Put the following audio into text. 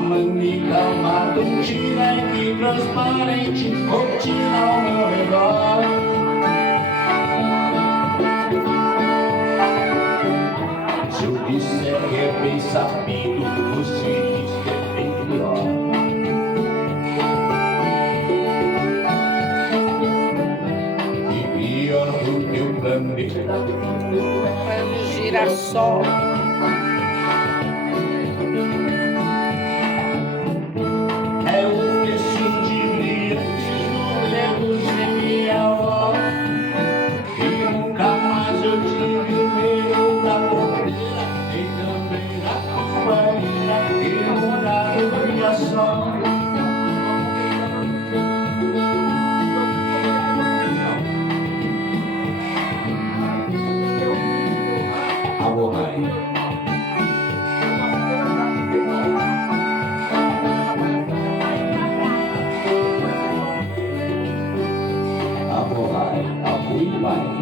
Manica, matuntina e transparente, rotina ao meu redor. Se eu disser que é bem sabido, você diz que é bem melhor. E pior do que o planeta, Olha o girassol. é o que surge brilhante no dedo de minha avó. E nunca mais eu tive medo da porteira, nem também da companhia, e nunca eu via só. Alô, Rai. Alô, Rai. Alô, Pai.